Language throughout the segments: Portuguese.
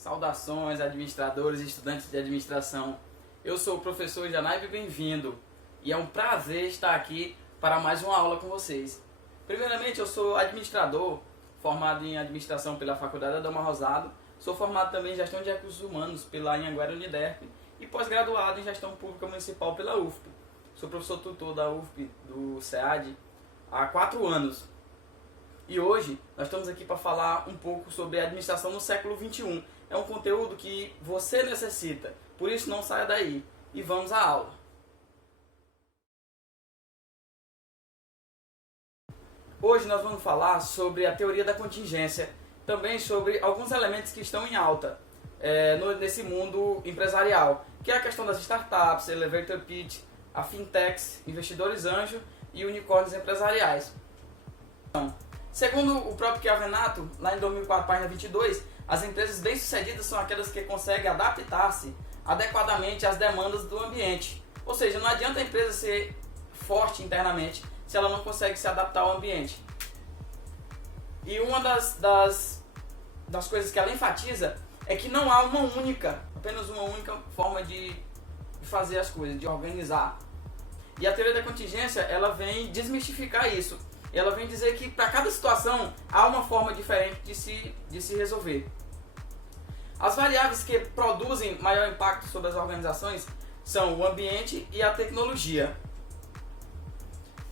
Saudações, administradores e estudantes de administração. Eu sou o professor Janaíbe, bem-vindo. E é um prazer estar aqui para mais uma aula com vocês. Primeiramente, eu sou administrador, formado em administração pela Faculdade Adalma Rosado. Sou formado também em gestão de recursos humanos pela Anhanguera Uniderp e pós-graduado em gestão pública municipal pela UFP. Sou professor tutor da UFP, do SEAD, há 4 anos. E hoje nós estamos aqui para falar um pouco sobre a administração no século XXI. É um conteúdo que você necessita, por isso não saia daí. E vamos à aula. Hoje nós vamos falar sobre a teoria da contingência, também sobre alguns elementos que estão em alta nesse mundo empresarial, que é a questão das startups, elevator pitch, a fintechs, investidores anjo e unicórnios empresariais. Então, segundo o próprio Chiavenato, lá em 2004, página 22, as empresas bem-sucedidas são aquelas que conseguem adaptar-se adequadamente às demandas do ambiente. Ou seja, não adianta a empresa ser forte internamente se ela não consegue se adaptar ao ambiente. E uma das coisas que ela enfatiza é que não há apenas uma única forma de fazer as coisas, de organizar. E a teoria da contingência, ela vem desmistificar isso. Ela vem dizer que para cada situação há uma forma diferente de se resolver. As variáveis que produzem maior impacto sobre as organizações são o ambiente e a tecnologia.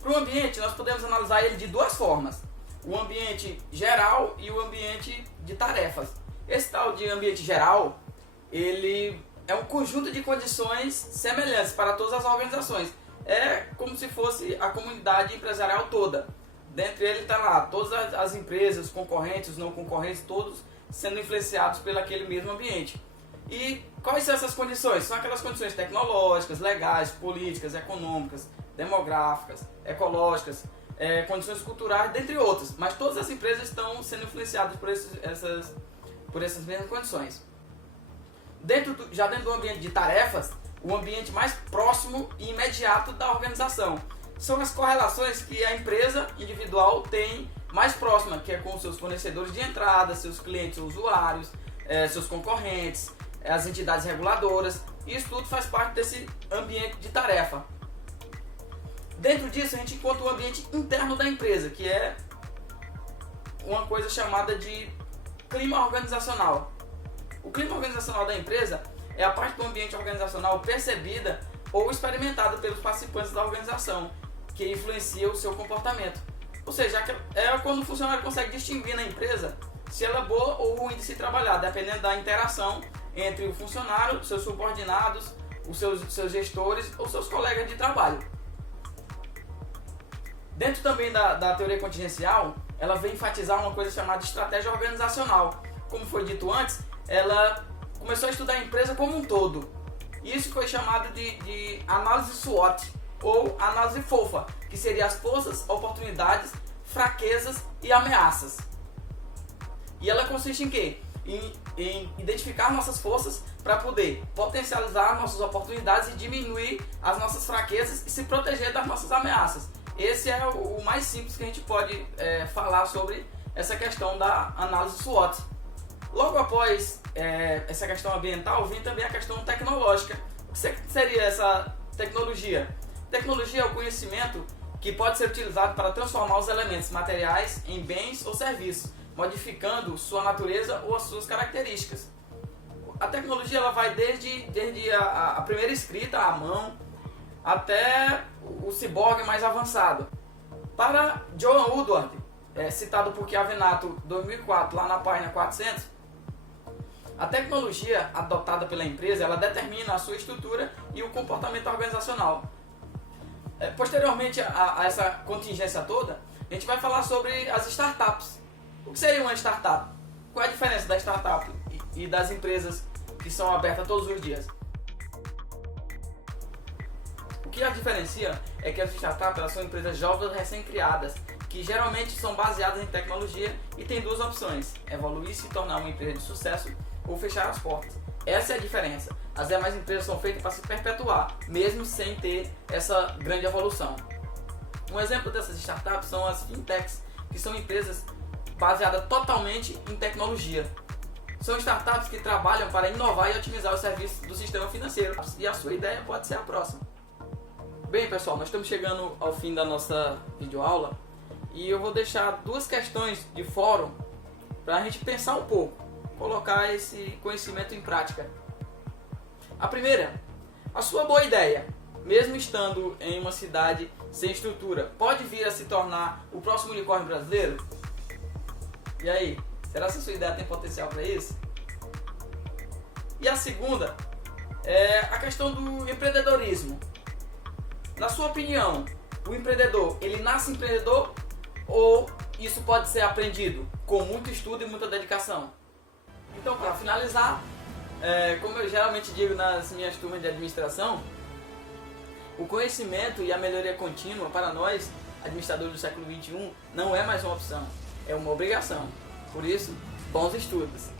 Para o ambiente, nós podemos analisar ele de duas formas: o ambiente geral e o ambiente de tarefas. Esse tal de ambiente geral, ele é um conjunto de condições semelhantes para todas as organizações. É como se fosse a comunidade empresarial toda. Dentre ele está lá todas as empresas, concorrentes, não concorrentes, todos sendo influenciados pelo aquele mesmo ambiente. E quais são essas condições? São aquelas condições tecnológicas, legais, políticas, econômicas, demográficas, ecológicas, condições culturais, dentre outras. Mas todas as empresas estão sendo influenciadas por essas mesmas condições. Já dentro do ambiente de tarefas, o ambiente mais próximo e imediato da organização são as correlações que a empresa individual tem mais próxima, que é com seus fornecedores de entrada, seus clientes, usuários, seus concorrentes, as entidades reguladoras. Isso tudo faz parte desse ambiente de tarefa. Dentro disso, a gente encontra o ambiente interno da empresa, que é uma coisa chamada de clima organizacional. O clima organizacional da empresa é a parte do ambiente organizacional percebida ou experimentada pelos participantes da organização, que influencia o seu comportamento. Ou seja, é quando o funcionário consegue distinguir na empresa se ela é boa ou ruim de se trabalhar, dependendo da interação entre o funcionário, seus subordinados, os seus gestores ou seus colegas de trabalho. Dentro também da teoria contingencial, ela vem enfatizar uma coisa chamada de estratégia organizacional. Como foi dito antes, ela começou a estudar a empresa como um todo. Isso foi chamado de análise SWOT, ou análise fofa, que seria as forças, oportunidades, fraquezas e ameaças. E ela consiste em quê? Em identificar nossas forças para poder potencializar nossas oportunidades e diminuir as nossas fraquezas e se proteger das nossas ameaças. Esse é o mais simples que a gente pode falar sobre essa questão da análise SWOT. Logo após essa questão ambiental, vem também a questão tecnológica. O que seria essa tecnologia? Tecnologia é o conhecimento que pode ser utilizado para transformar os elementos materiais em bens ou serviços, modificando sua natureza ou as suas características. A tecnologia ela vai desde a primeira escrita à mão até o ciborgue mais avançado. Para Joan Woodward, citado por Chiavenato 2004, lá na página 400, a tecnologia adotada pela empresa ela determina a sua estrutura e o comportamento organizacional. Posteriormente a essa contingência toda, a gente vai falar sobre as startups. O que seria uma startup? Qual é a diferença da startup e das empresas que são abertas todos os dias? O que as diferencia é que as startups elas são empresas jovens recém-criadas, que geralmente são baseadas em tecnologia e têm duas opções: evoluir e se tornar uma empresa de sucesso ou fechar as portas. Essa é a diferença. As demais empresas são feitas para se perpetuar, mesmo sem ter essa grande evolução. Um exemplo dessas startups são as fintechs, que são empresas baseadas totalmente em tecnologia. São startups que trabalham para inovar e otimizar os serviços do sistema financeiro. E a sua ideia pode ser a próxima. Bem, pessoal, nós estamos chegando ao fim da nossa videoaula e eu vou deixar duas questões de fórum para a gente pensar um pouco, colocar esse conhecimento em prática. A primeira, a sua boa ideia, mesmo estando em uma cidade sem estrutura, pode vir a se tornar o próximo unicórnio brasileiro? E aí, será que a sua ideia tem potencial para isso? E a segunda é a questão do empreendedorismo. Na sua opinião, o empreendedor, ele nasce empreendedor ou isso pode ser aprendido com muito estudo e muita dedicação? Então, para finalizar, como eu geralmente digo nas minhas turmas de administração, o conhecimento e a melhoria contínua para nós, administradores do século XXI, não é mais uma opção, é uma obrigação. Por isso, bons estudos!